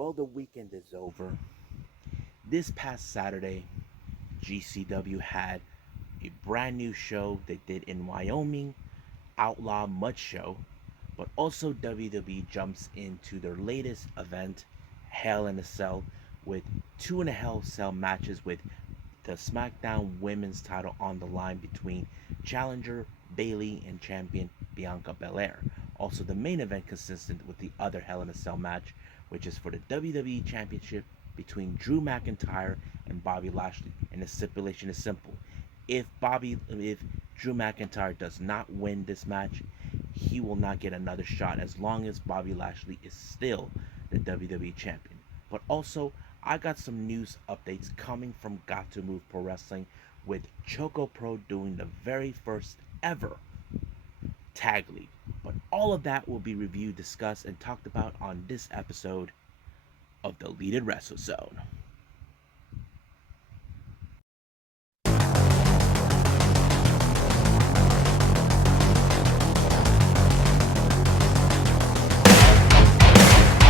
Well, the weekend is over. This past Saturday, GCW had a brand new show they did in Wyoming, Outlaw Mudshot, but also WWE jumps into their latest event, Hell in a Cell, with two in a Hell Cell matches with the SmackDown Women's title on the line between challenger Bayley and champion Bianca Belair. Also, the main event consistent with the other Hell in a Cell match, which is for the WWE Championship between Drew McIntyre and Bobby Lashley. And the stipulation is simple: if Drew McIntyre does not win this match, he will not get another shot as long as Bobby Lashley is still the WWE Champion. But also, I got some news updates coming from Gatoh Move Pro Wrestling, with ChocoPro doing the very first ever tag league. But all of that will be reviewed, discussed, and talked about on this episode of the Deleted Wrestle Zone.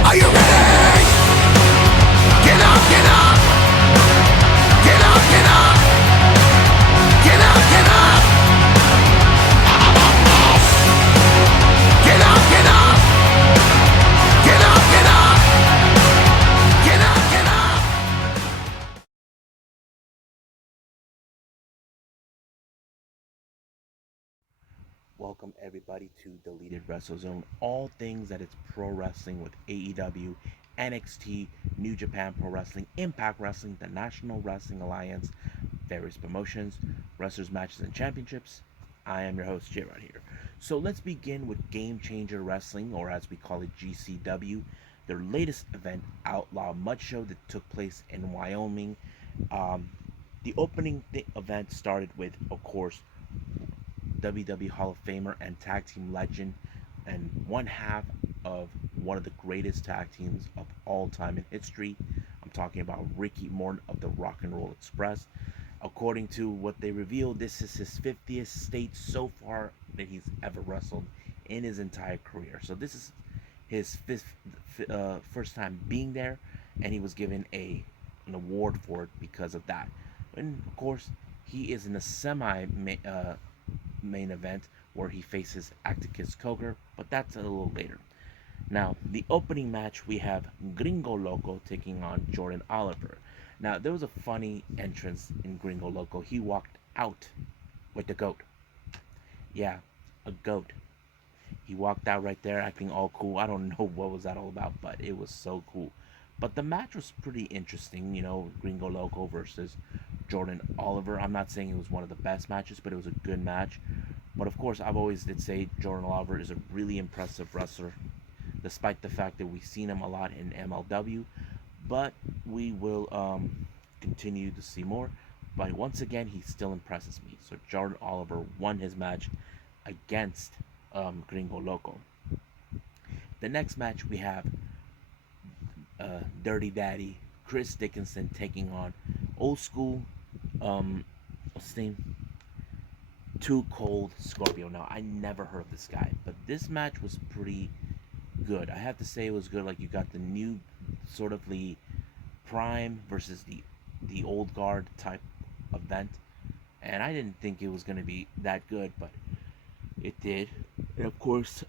Are you ready? Get up, get up! Get up, get up! Get up, get up! Get up, get up! Get up, get up! Get up, get up! Welcome everybody to Deleted Wrestle Zone. All things that it's pro wrestling with AEW, NXT, New Japan Pro Wrestling, Impact Wrestling, the National Wrestling Alliance, various promotions, wrestlers, matches, and championships. I am your host, J Rod here. So let's begin with Game Changer Wrestling, or as we call it, GCW. Their latest event, Outlaw Mudshot, that took place in Wyoming. The opening event started with, of course, WWE Hall of Famer and tag team legend, and one half of one of the greatest tag teams of all time in history. I'm talking about Ricky Morton of the Rock and Roll Express. According to what they revealed, this is his 50th state so far that he's ever wrestled in his entire career. So this is his first time being there, and he was given an award for it because of that. And of course, he is in the main event where he faces Acticus Coker, but that's a little later. Now, the opening match, we have Gringo Loco taking on Jordan Oliver. Now, there was a funny entrance in Gringo Loco. He walked out with the goat. Yeah, a goat. He walked out right there acting all cool. I don't know what was that all about, but it was so cool. But the match was pretty interesting, Gringo Loco versus Jordan Oliver. I'm not saying it was one of the best matches, but it was a good match. But of course, I've always did say Jordan Oliver is a really impressive wrestler, despite the fact that we've seen him a lot in MLW. But we will continue to see more. But once again, he still impresses me. So Jordan Oliver won his match against Gringo Loco. The next match we have Dirty Daddy Chris Dickinson taking on old school what's his name? Too Cold Scorpio. Now, I never heard of this guy, but this match was pretty good. I have to say it was good. Like, you got the new sort of the prime versus the old guard type event, and I didn't think it was going to be that good, but it did. And of course,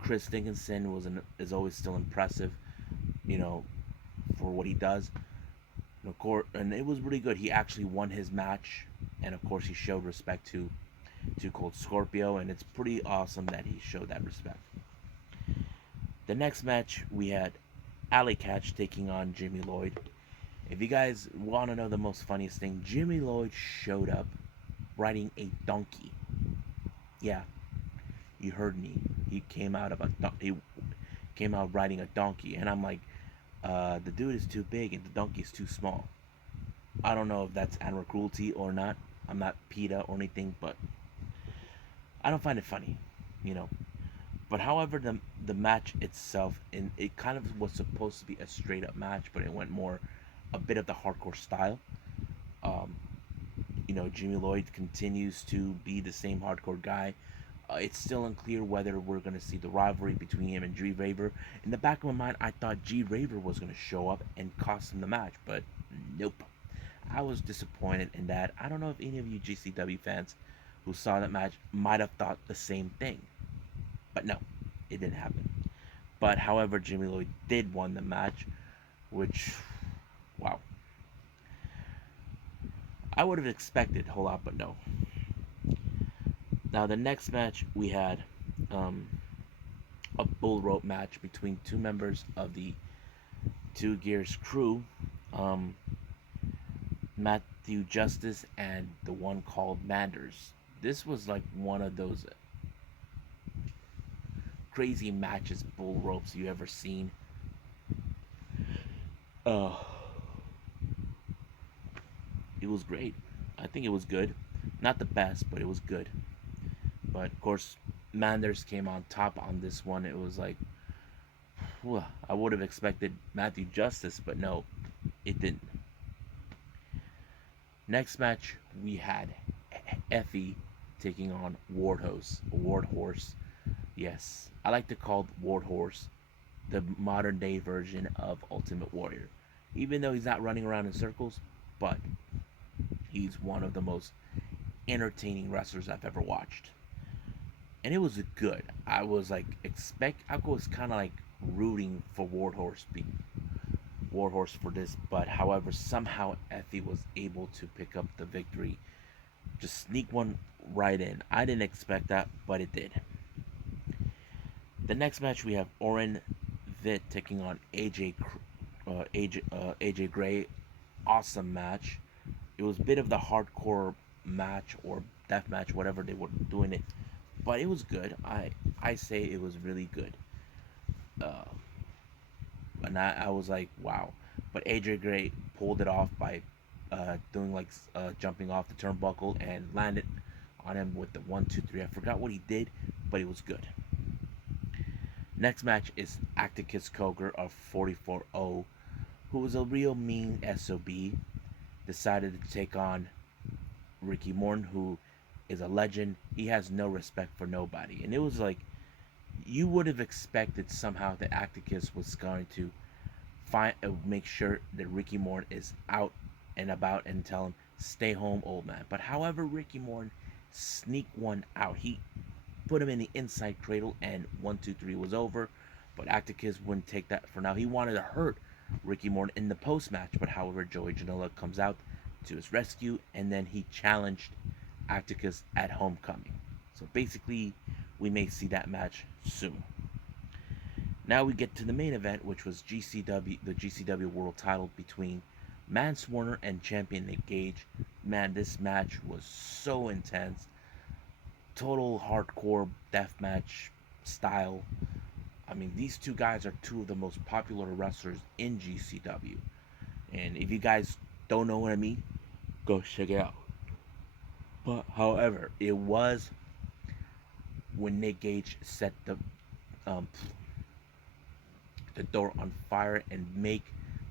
Chris Dickinson is always still impressive, for what he does. And of course, and it was really good. He actually won his match, and of course, he showed respect to Cold Scorpio, and it's pretty awesome that he showed that respect. The next match we had Alley Catch taking on Jimmy Lloyd. If you guys want to know the most funniest thing, Jimmy Lloyd showed up riding a donkey. Yeah, you heard me. He came out riding a donkey, and I'm like, the dude is too big and the donkey is too small. I don't know if that's animal cruelty or not. I'm not PETA or anything, but I don't find it funny, But however, the match itself, and it kind of was supposed to be a straight up match, but it went more a bit of the hardcore style. Jimmy Lloyd continues to be the same hardcore guy, It's still unclear whether we're going to see the rivalry between him and G Raver. In the back of my mind, I thought G Raver was going to show up and cost him the match, but nope. I was disappointed in that. I don't know if any of you GCW fans who saw that match might have thought the same thing, but no, it didn't happen. But however, Jimmy Lloyd did win the match, which, wow. I would have expected a whole lot, but no. Now the next match we had um, a bull rope match between two members of the Two Gears crew, um, Matthew Justice and the one called Manders. This was like one of those crazy matches, bull ropes you ever seen. Uh, it was great. I think it was good. Not the best, but it was good. But of course, Manders came on top on this one. It was like, whew, I would have expected Matthew Justice, but no, it didn't. Next match, we had Effie taking on Warhorse. Yes, I like to call Warhorse the modern day version of Ultimate Warrior. Even though he's not running around in circles, but he's one of the most entertaining wrestlers I've ever watched. And it was good. I was like I was kind of like rooting for Warhorse for this, but however, somehow Effie was able to pick up the victory, just sneak one right in. I didn't expect that, but it did. The next match we have Oren Vitt taking on AJ Gray. Awesome match. It was a bit of the hardcore match or death match, whatever they were doing it, but it was good. I say it was really good. Uh, and I was like, wow. But AJ Gray pulled it off by doing like jumping off the turnbuckle and landed on him with the 1, 2, 3. I forgot what he did, but it was good. Next match is Acticus Coger of 44-0, who was a real mean SOB, decided to take on Ricky Morton, who is a legend. He has no respect for nobody. And it was like, you would have expected somehow that Acticus was going to make sure that Ricky Morton is out and about and tell him, stay home, old man. But however, Ricky Morton sneaked one out. He put him in the inside cradle, and 1, 2, 3 was over. But Acticus wouldn't take that for now. He wanted to hurt Ricky Morton in the post match, but however, Joey Janela comes out to his rescue, and then he challenged Acticus at Homecoming. So basically, we may see that match soon. Now we get to the main event, which was the GCW World title between Mance Warner and champion Nick Gage. Man, this match was so intense. Total hardcore deathmatch style. I mean, these two guys are two of the most popular wrestlers in GCW. And if you guys don't know what I mean, go check it out. But however, it was when Nick Gage set um, the door on fire and make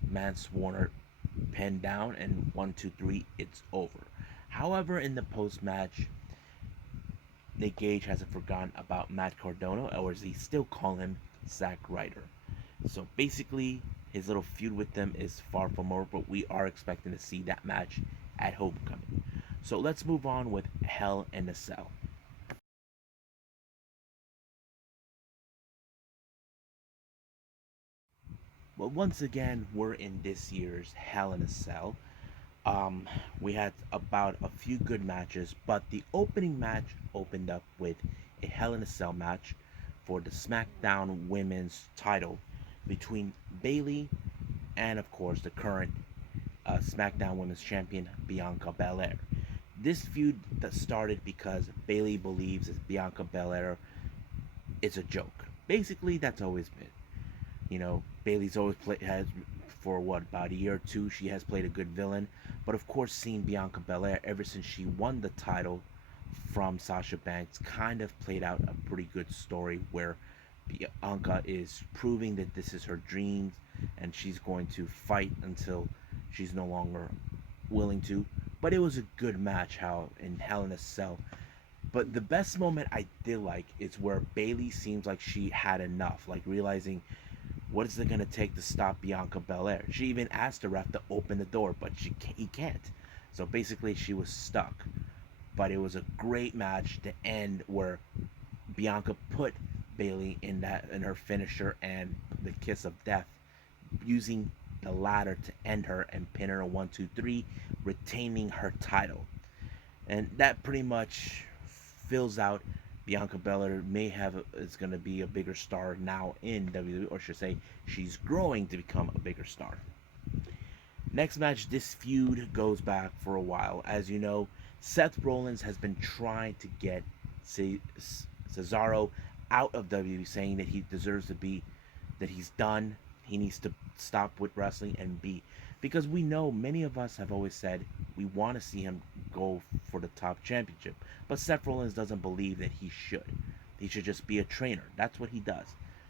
Mance Warner pen down, and 1, 2, 3, it's over. However, in the post match, Nick Gage hasn't forgotten about Matt Cardona, or as he still call him, Zack Ryder. So basically, his little feud with them is far from over, but we are expecting to see that match at Homecoming. So let's move on with Hell in a Cell. Well, once again, we're in this year's Hell in a Cell. We had about a few good matches, but the opening match opened up with a Hell in a Cell match for the SmackDown Women's title between Bayley and, of course, the current SmackDown Women's Champion Bianca Belair. This feud that started because Bayley believes that Bianca Belair is a joke. Basically, that's always been. You know, Bayley's always has for what, about a year or two, she has played a good villain. But of course, seeing Bianca Belair ever since she won the title from Sasha Banks kind of played out a pretty good story where Bianca is proving that this is her dreams and she's going to fight until she's no longer willing to. But it was a good match how in Hell in a Cell But the best moment I did like is where Bailey seems like she had enough, like realizing what is it gonna take to stop Bianca Belair. She even asked the ref to open the door, but he can't. So basically, she was stuck. But it was a great match to end where Bianca put Bailey in her finisher and the kiss of death, using the ladder to end her and pin her a 1-2-3, retaining her title. And that pretty much fills out Bianca Belair. Is going to be a bigger star now in WWE, or should say, she's growing to become a bigger star. Next match, this feud goes back for a while. As you know, Seth Rollins has been trying to get Cesaro out of WWE, saying that he deserves to be, that he's done. He needs to stop with wrestling and be. Because we know many of us have always said we want to see him go for the top championship. But Seth Rollins doesn't believe that he should. He should just be a trainer. That's what he does.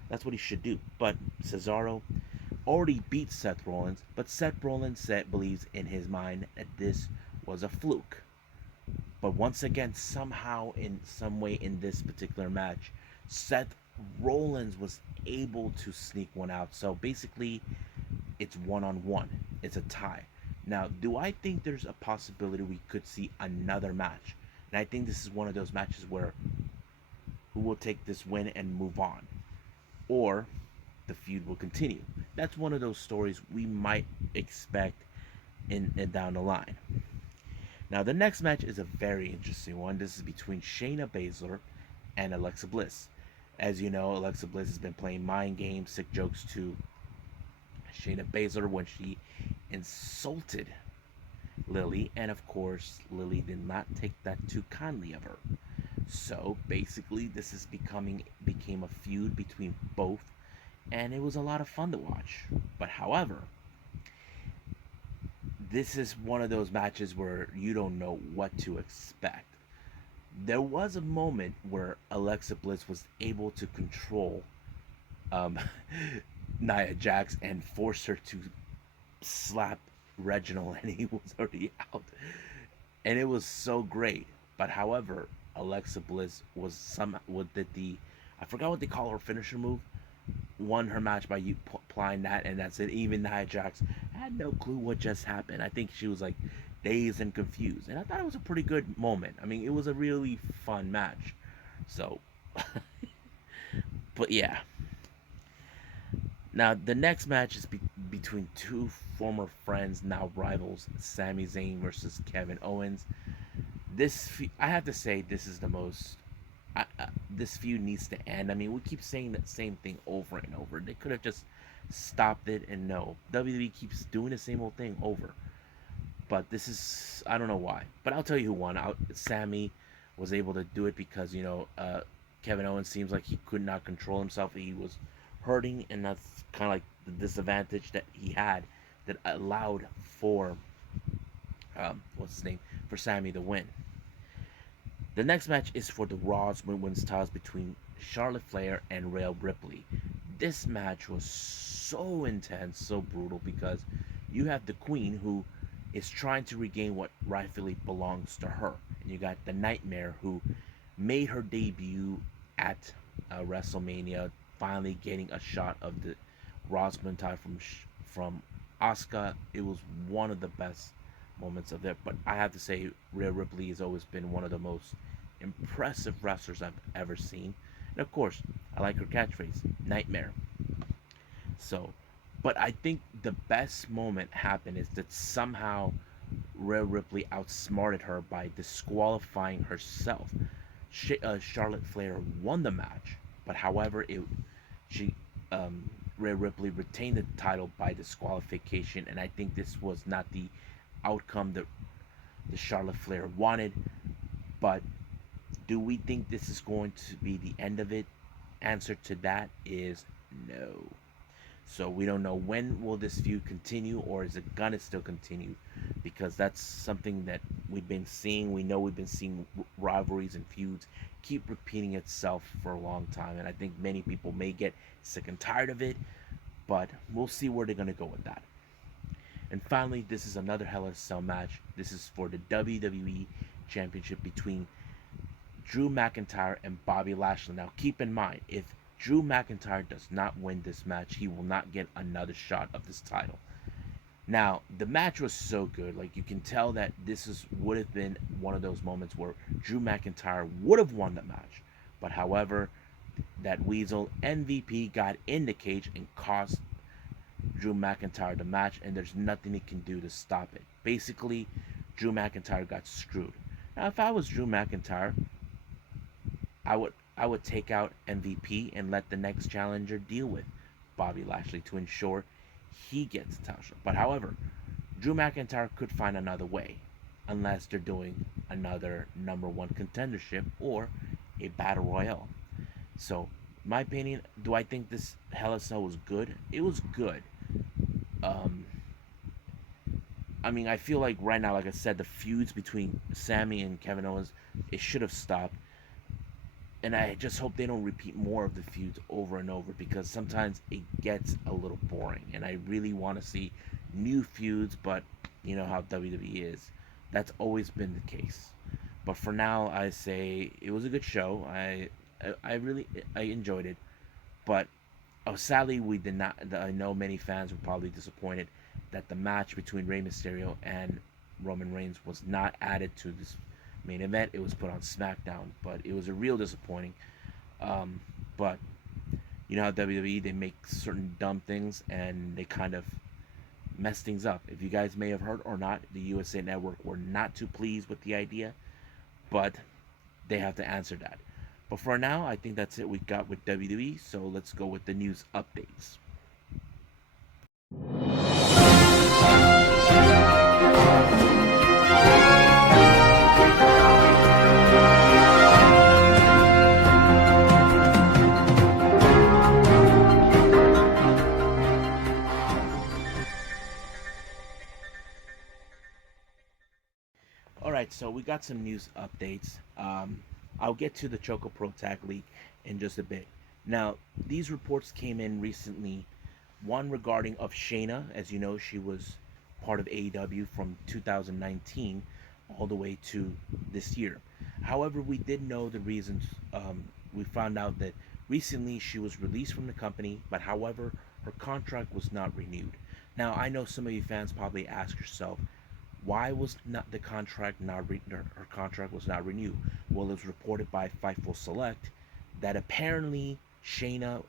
That's what he should do. But Cesaro already beat Seth Rollins, but Seth Rollins believes in his mind that this was a fluke. But once again, somehow, in some way, in this particular match, Seth Rollins was able to sneak one out. So basically, it's 1-on-1. It's a tie. Now, do I think there's a possibility we could see another match? And I think this is one of those matches where who will take this win and move on, or the feud will continue. That's one of those stories we might expect in down the line. Now, the next match is a very interesting one. This is between Shayna Baszler and Alexa Bliss. As you know, Alexa Bliss has been playing mind games, sick jokes to Shayna Baszler when she insulted Lily, and of course, Lily did not take that too kindly of her. So basically, this is became a feud between both, and it was a lot of fun to watch. But however, this is one of those matches where you don't know what to expect. There was a moment where Alexa Bliss was able to control Nia Jax and force her to slap Reginald, and he was already out. And it was so great. But however, Alexa Bliss did the, I forgot what they call her finisher move, won her match by applying that, and that's it. Even Nia Jax had no clue what just happened. I think she was like dazed and confused, and I thought it was a pretty good moment. I mean, it was a really fun match. So, but yeah. Now the next match is between two former friends, now rivals, Sami Zayn versus Kevin Owens. I have to say, this is the most. This feud needs to end. I mean, we keep saying that same thing over and over. They could have just stopped it, and no, WWE keeps doing the same old thing over. But this is, I don't know why. But I'll tell you who won. Sammy was able to do it because Kevin Owens seems like he could not control himself. He was hurting, and that's kind of like the disadvantage that he had that allowed for what's his name, for Sammy to win. The next match is for the Raw's Women's titles between Charlotte Flair and Rhea Ripley. This match was so intense, so brutal, because you have the Queen who is trying to regain what rightfully belongs to her, and you got the Nightmare who made her debut at WrestleMania, finally getting a shot of the Raw's Women's title from Asuka. It was one of the best moments of it. But I have to say, Rhea Ripley has always been one of the most impressive wrestlers I've ever seen. And of course, I like her catchphrase, Nightmare. So, but I think the best moment happened is that somehow Rhea Ripley outsmarted her by disqualifying herself. Charlotte Flair won the match, but however, Rhea Ripley retained the title by disqualification, and I think this was not the outcome that the Charlotte Flair wanted. But do we think this is going to be the end of it? Answer to that is no. So we don't know when will this feud continue, or is it gonna still continue? Because that's something that we've been seeing. We know we've been seeing rivalries and feuds keep repeating itself for a long time, and I think many people may get sick and tired of it, but we'll see where they're gonna go with that. And finally, this is another Hell in a Cell match. This is for the WWE Championship between Drew McIntyre and Bobby Lashley. Now, keep in mind, if Drew McIntyre does not win this match, he will not get another shot of this title. Now, the match was so good. Like, you can tell that would have been one of those moments where Drew McIntyre would have won the match. But however, that Weasel MVP got in the cage and cost Drew McIntyre the match, and there's nothing he can do to stop it. Basically, Drew McIntyre got screwed. Now, if I was Drew McIntyre, I would take out MVP and let the next challenger deal with Bobby Lashley to ensure he gets the title shot. But however, Drew McIntyre could find another way, unless they're doing another number one contendership or a battle royale. So, my opinion, do I think this Hell in a Cell was good? It was good. I mean, I feel like right now, like I said, the feuds between Sammy and Kevin Owens, it should have stopped. And I just hope they don't repeat more of the feuds over and over, because sometimes it gets a little boring. And I really want to see new feuds, but you know how WWE is. That's always been the case. But for now, I say it was a good show. I really enjoyed it. But sadly, we did not. I know many fans were probably disappointed that the match between Rey Mysterio and Roman Reigns was not added to this main event. It was put on SmackDown, but it was a real disappointing. But you know how WWE, they make certain dumb things and they kind of mess things up. If you guys may have heard or not, the USA Network were not too pleased with the idea, but they have to answer that. But for now, I think that's it we got with WWE. So let's go with the news updates. Alright, so we got some news updates. I'll get to the ChocoPro Tag League in just a bit. Now, these reports came in recently. One regarding of Shayna. As you know, she was part of AEW from 2019 all the way to this year. However, we did know the reasons. We found out that recently she was released from the company, but however, her contract was not renewed. Now, I know some of you fans probably ask yourself, why was not the contract not her contract was not renewed? Well, it was reported by Fightful Select that apparently Shayna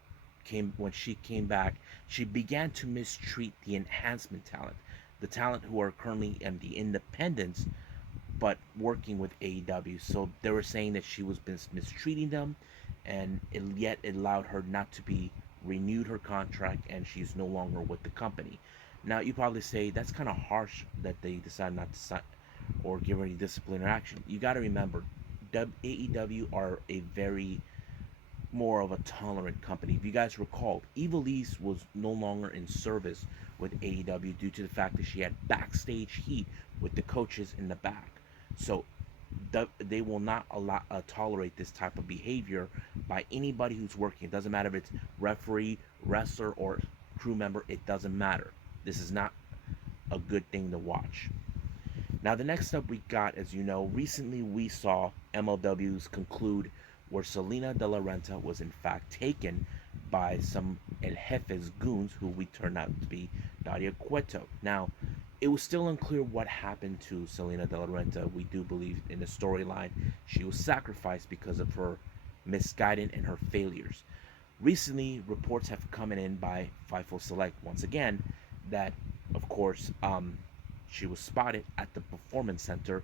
when she came back, she began to mistreat the enhancement talent, the talent who are currently in the independents, but working with AEW. So they were saying that she was mistreating them, and yet it allowed her not to be renewed her contract, and she's no longer with the company. Now, you probably say that's kind of harsh that they decided not to sign or give her any disciplinary action. You got to remember, AEW are a very more of a tolerant company. If you guys recall, Evilise was no longer in service with AEW due to the fact that she had backstage heat with the coaches in the back. So they will not tolerate this type of behavior by anybody who's working. It doesn't matter if it's referee, wrestler, or crew member. It doesn't matter. This is not a good thing to watch. Now, the next up we got, as you know, recently we saw MLW's conclude where Salina de la Renta was in fact taken by some El Jefe's goons, who we turned out to be Daria Cueto. Now, it was still unclear what happened to Salina de la Renta. We do believe in the storyline she was sacrificed because of her misguidance and her failures. Recently, reports have come in by Fightful Select once again that, of course, she was spotted at the Performance Center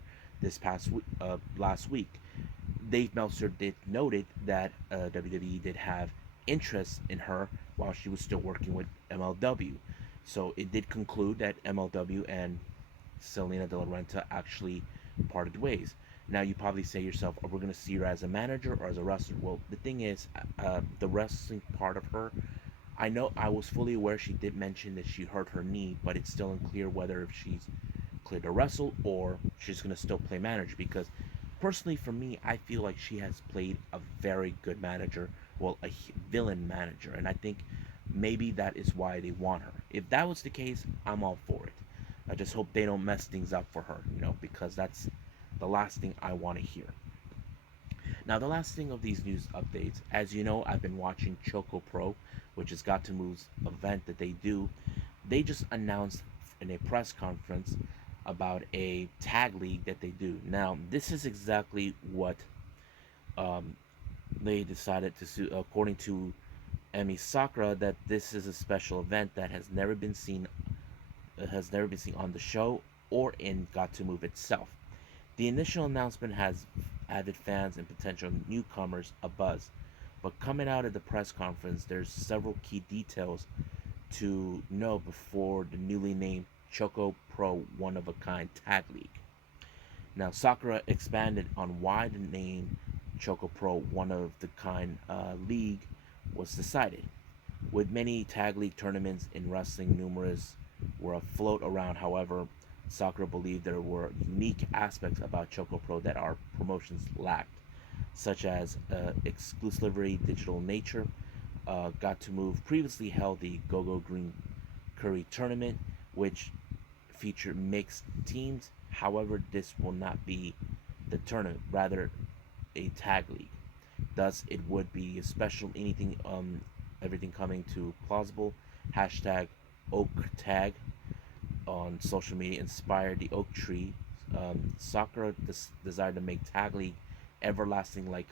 last week. Dave Meltzer did noted that WWE did have interest in her while she was still working with MLW. So it did conclude that MLW and Salina de la Renta actually parted ways. Now, you probably say to yourself, are we going to see her as a manager or as a wrestler? Well, the thing is, the wrestling part of her, I know I was fully aware she did mention that she hurt her knee, but it's still unclear whether if she's cleared to wrestle or she's going to still play manager. Because personally, for me, I feel like she has played a very good manager, well, a villain manager, and I think maybe that is why they want her. If that was the case, I'm all for it. I just hope they don't mess things up for her, because that's the last thing I want to hear. Now, the last thing of these news updates, as you know, I've been watching ChocoPro, which is Gatoh Move's event that they do. They just announced in a press conference about a tag league that they do. Now, this is exactly what um, they decided to sue, according to Emi Sakura, that this is a special event that has never been seen on the show or in Gatoh Move itself. The initial announcement has added fans and potential newcomers a buzz, but coming out of the press conference, there's several key details to know before the newly named Choco Pro One of a Kind Tag League. Now, Sakura expanded on why the name Choco Pro One of the Kind League was decided. With many tag league tournaments in wrestling, numerous were afloat around. However, Sakura believed there were unique aspects about Choco Pro that our promotions lacked, such as exclusively digital nature. Gatoh Move previously held the Go Green Curry tournament, which featured mixed teams. However, this will not be the tournament, rather a tag league. Thus, it would be a special everything coming to plausible. Hashtag Oak Tag on social media inspired the oak tree. Sakura desired to make tag league everlasting like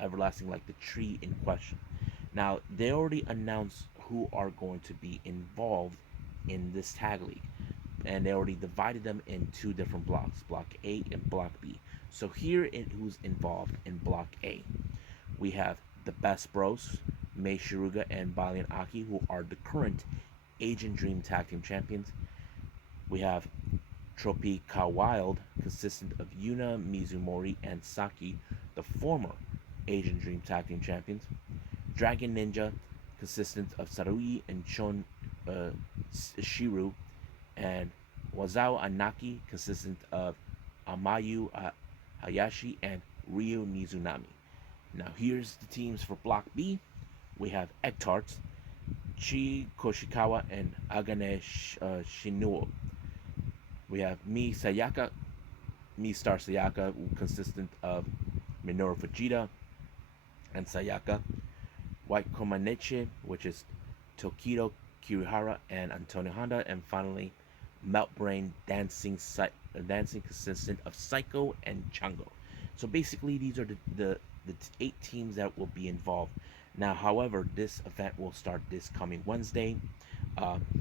everlasting like the tree in question. Now they already announced who are going to be involved in this tag league, and they already divided them in two different blocks, Block A and Block B. So here is who's involved in Block A. We have the Best Bros, Mei Shiruga and Valiant Aki, who are the current Asian Dream Tag Team Champions. We have Tropica Wild, consistent of Yuna Mizumori and Saki, the former Asian Dream Tag Team Champions. Dragon Ninja, consistent of Sarui and Chon Shiru, and Wazao Anaki, consistent of Amayu Hayashi and Ryu Mizunami. Now here's the teams for Block B. We have Ektarts, Chi Koshikawa, and Agane Shinuo. We have Mi Sayaka, Mi Star Sayaka, consistent of Minoru Fujita and Sayaka. White Komaneche, which is Tokido Kirihara and Antonio Honda. And finally, Melt Brain dancing consistent of Psycho and Chango. So basically, these are the 8 teams that will be involved. Now, however, this event will start this coming Wednesday.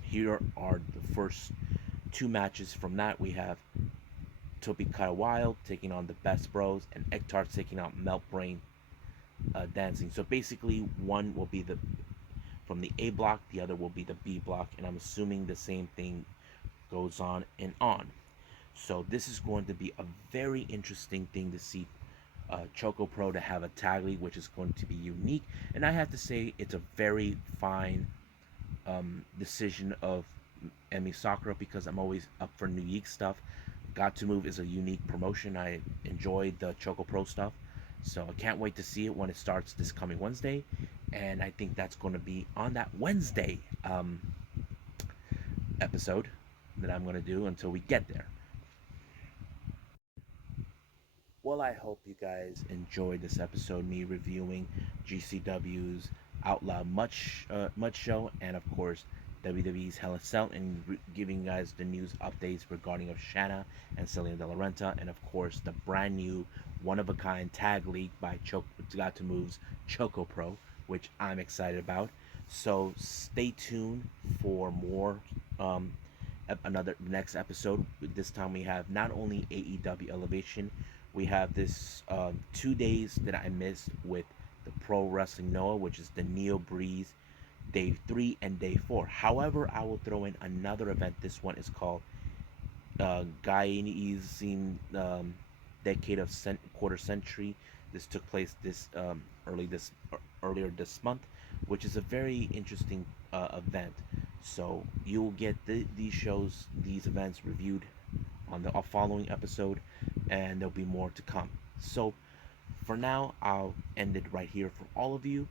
Here are the first 2 matches from that. We have Topicara Wild taking on the Best Bros and Ektar taking out Melt Brain dancing. So basically, one will be from the A block, the other will be the B block, and I'm assuming the same thing goes on and on. So this is going to be a very interesting thing to see Choco Pro to have a tag league, which is going to be unique. And I have to say, it's a very fine decision of Emi Sakura, because I'm always up for unique stuff. Gatoh Move is a unique promotion. I enjoy the Choco Pro stuff. So I can't wait to see it when it starts this coming Wednesday. And I think that's going to be on that Wednesday episode that I'm going to do until we get there. Well, I hope you guys enjoyed this episode, me reviewing GCW's Outlaw Mudshot, and of course WWE's Hell in Cell, and giving you guys the news updates regarding of Shanna and Salina de la Renta, and of course the brand new one-of-a-kind tag league by Gatoh Move's ChocoPro, which I'm excited about. So stay tuned for more another next episode. This time we have not only AEW Elevation, we have this 2 days that I missed with the Pro Wrestling Noah, which is the Neo Breeze Day 3 and Day 4. However, I will throw in another event. This one is called Guyanese Decade of Quarter Century. This took place earlier this month, which is a very interesting event. So you will get these events reviewed on the following episode, and there'll be more to come. So for now, I'll end it right here for all of you.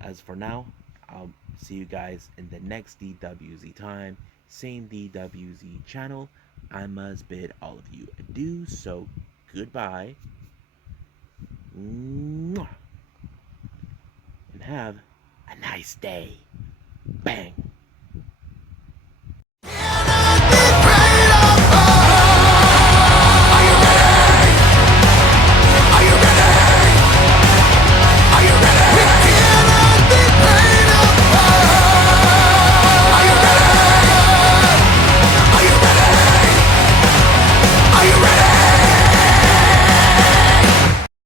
As for now, I'll see you guys in the next DWZ time, same DWZ channel. I must bid all of you adieu, so goodbye. And have a nice day. Bang.